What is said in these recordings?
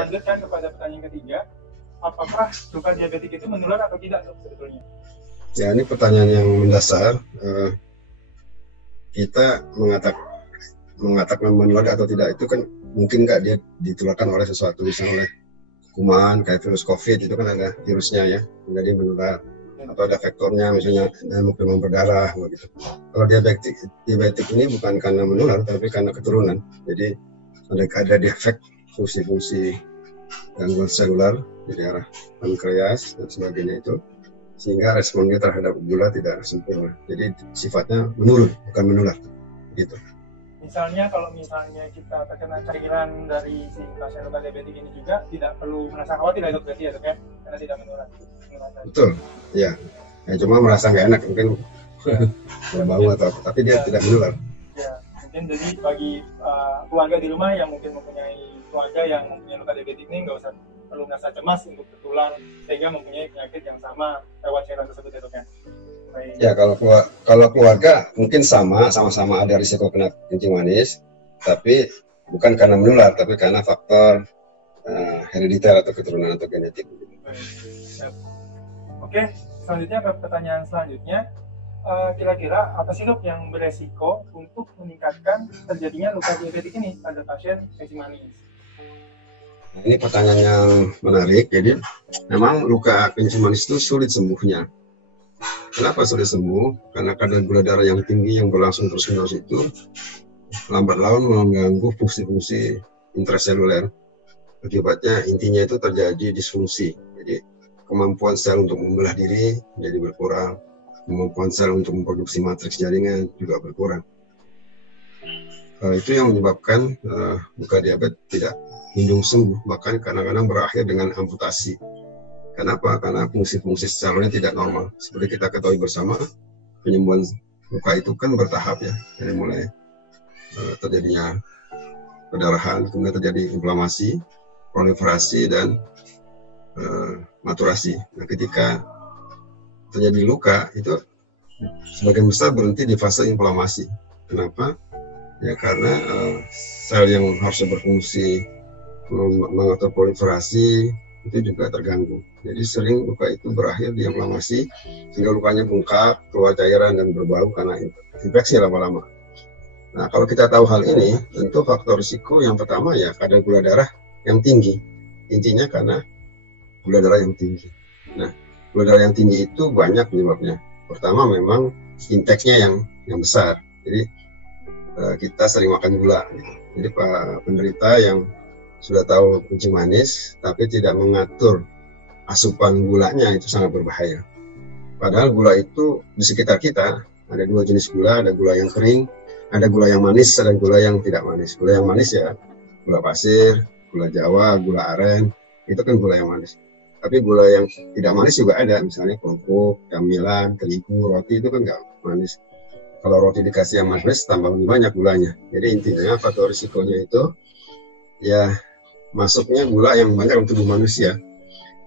melanjutkan kepada pertanyaan ketiga, apakah luka diabetik itu menular atau tidak sebetulnya? Ya, ini pertanyaan yang mendasar. Kita mengatakan menular atau tidak itu kan mungkin nggak dia ditularkan oleh sesuatu, misalnya oleh kuman kayak virus COVID, itu kan ada virusnya ya, jadi menular, atau ada faktornya misalnya demam berdarah gitu. Kalau diabetik ini bukan karena menular tapi karena keturunan, jadi ada defek fungsi-fungsi gangguan seluler di daerah pankreas dan sebagainya itu, sehingga responnya terhadap gula tidak sempurna, jadi sifatnya menurun bukan menular gitu. Misalnya kalau kita terkena cairan dari si pasien luka diabetik ini juga tidak perlu merasa khawatir ya dok, berarti ya dok ya, karena tidak menular. Betul, ya cuma merasa nggak enak mungkin berbau atau apa, tapi dia tidak menular. Ya, mungkin jadi bagi keluarga di rumah yang mungkin mempunyai keluarga yang mempunyai luka diabetik ini nggak usah perlu merasa cemas untuk tertular sehingga mempunyai penyakit yang sama lewat cairan tersebut ya dok ya. Baik. Ya, kalau keluarga mungkin sama-sama ada risiko kena kencing manis, tapi bukan karena menular, tapi karena faktor herediter atau keturunan atau genetik. Oke, selanjutnya ke pertanyaan selanjutnya, kira-kira apa sih dok yang beresiko untuk meningkatkan terjadinya luka diabetik ini pada pasien kencing manis? Nah, ini pertanyaan yang menarik. Jadi memang luka kencing manis itu sulit sembuhnya. Kenapa sulit sembuh? Karena kadar gula darah yang tinggi yang berlangsung terus-menerus itu lambat laun mengganggu fungsi-fungsi intraseluler. Akibatnya intinya itu terjadi disfungsi. Jadi kemampuan sel untuk membelah diri menjadi berkurang, kemampuan sel untuk memproduksi matriks jaringan juga berkurang. Itu yang menyebabkan luka diabetes tidak kunjung sembuh, bahkan kadang-kadang berakhir dengan amputasi. Kenapa? Karena fungsi-fungsi selnya tidak normal. Seperti kita ketahui bersama, penyembuhan luka itu kan bertahap ya, dari mulai terjadinya perdarahan, kemudian terjadi inflamasi, proliferasi, dan maturasi. Nah, ketika terjadi luka itu sebagian besar berhenti di fase inflamasi. Kenapa? Ya karena sel yang harusnya berfungsi mengatur proliferasi itu juga terganggu. Jadi sering luka itu berakhir di inflamasi sehingga lukanya bengkak, keluar cairan dan berbau karena infeksi lama-lama. Nah, kalau kita tahu hal ini, tentu faktor risiko yang pertama ya kadar gula darah yang tinggi. Intinya karena gula darah yang tinggi. Nah, gula darah yang tinggi itu banyak penyebabnya. Pertama memang intake-nya yang besar. Jadi kita sering makan gula gitu. Jadi penderita yang sudah tahu kencing manis tapi tidak mengatur asupan gulanya itu sangat berbahaya. Padahal gula itu di sekitar kita ada dua jenis gula, ada gula yang kering, ada gula yang manis, dan gula yang tidak manis. Gula yang manis ya gula pasir, gula Jawa, gula aren, itu kan gula yang manis. Tapi gula yang tidak manis juga ada, misalnya kerupuk, camilan, terigu, roti itu kan nggak manis. Kalau roti dikasih yang manis tambah lebih banyak gulanya. Jadi intinya faktor risikonya itu ya masuknya gula yang banyak untuk tubuh manusia.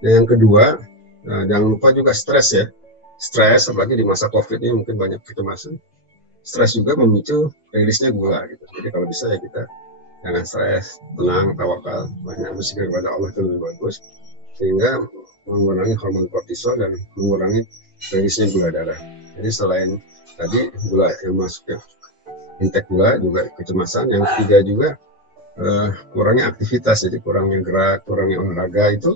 Dan yang kedua, jangan lupa juga stres ya. Stres, apalagi di masa COVID ini mungkin banyak kecemasan. Stres juga memicu rilisnya gula gitu. Jadi kalau bisa ya kita jangan stres, tenang, tawakal, banyak berzikir kepada Allah itu lebih bagus. Sehingga mengurangi hormon kortisol dan mengurangi rilisnya gula darah. Jadi selain tadi gula yang masuk ya, intake gula juga kecemasan. Yang ketiga juga kurangnya aktivitas, jadi kurangnya gerak, kurangnya olahraga itu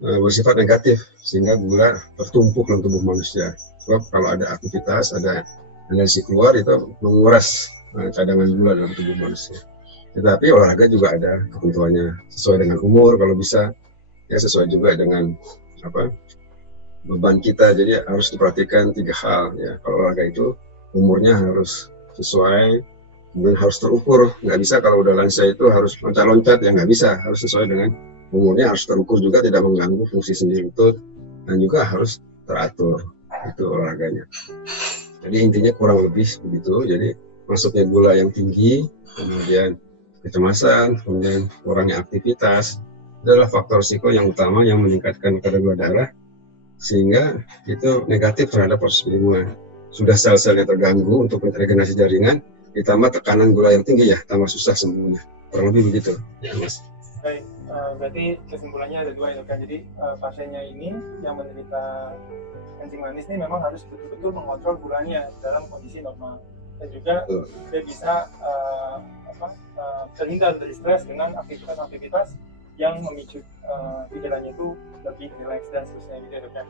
bersifat negatif sehingga gula tertumpuk dalam tubuh manusia. Sebab kalau ada aktivitas, ada energi keluar itu menguras cadangan gula dalam tubuh manusia. Tetapi olahraga juga ada ketentuannya sesuai dengan umur, kalau bisa ya sesuai juga dengan beban kita. Jadi harus diperhatikan 3 hal ya. Kalau olahraga itu umurnya harus sesuai, kemudian harus terukur. Nggak bisa kalau udah lansia itu harus loncat-loncat, ya nggak bisa. Harus sesuai dengan umurnya, harus terukur juga, tidak mengganggu fungsi sendi lutut, dan juga harus teratur itu olahraganya. Jadi intinya kurang lebih begitu. Jadi masuknya gula yang tinggi, kemudian kecemasan, kemudian kurangnya aktivitas adalah faktor risiko yang utama yang meningkatkan kadar gula darah, sehingga itu negatif terhadap proses penyembuhan. Sudah sel-selnya terganggu untuk regenerasi jaringan, ditambah tekanan gula yang tinggi ya, tambah susah sembuhnya. Kurang lebih begitu ya Mas. Baik, berarti kesimpulannya ada dua ya dok ya. Jadi pasiennya ini yang menderita kencing manis ini memang harus betul-betul mengontrol gulanya dalam kondisi normal, dan juga dia bisa terhindar dari stres dengan aktivitas-aktivitas yang memicu pikirannya itu lebih rileks dan seterusnya gitu ya dok ya.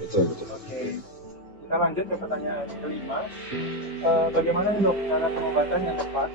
Betul, betul. Oke, kita lanjut ke pertanyaan kelima. Bagaimana nih dok cara pengobatan yang tepat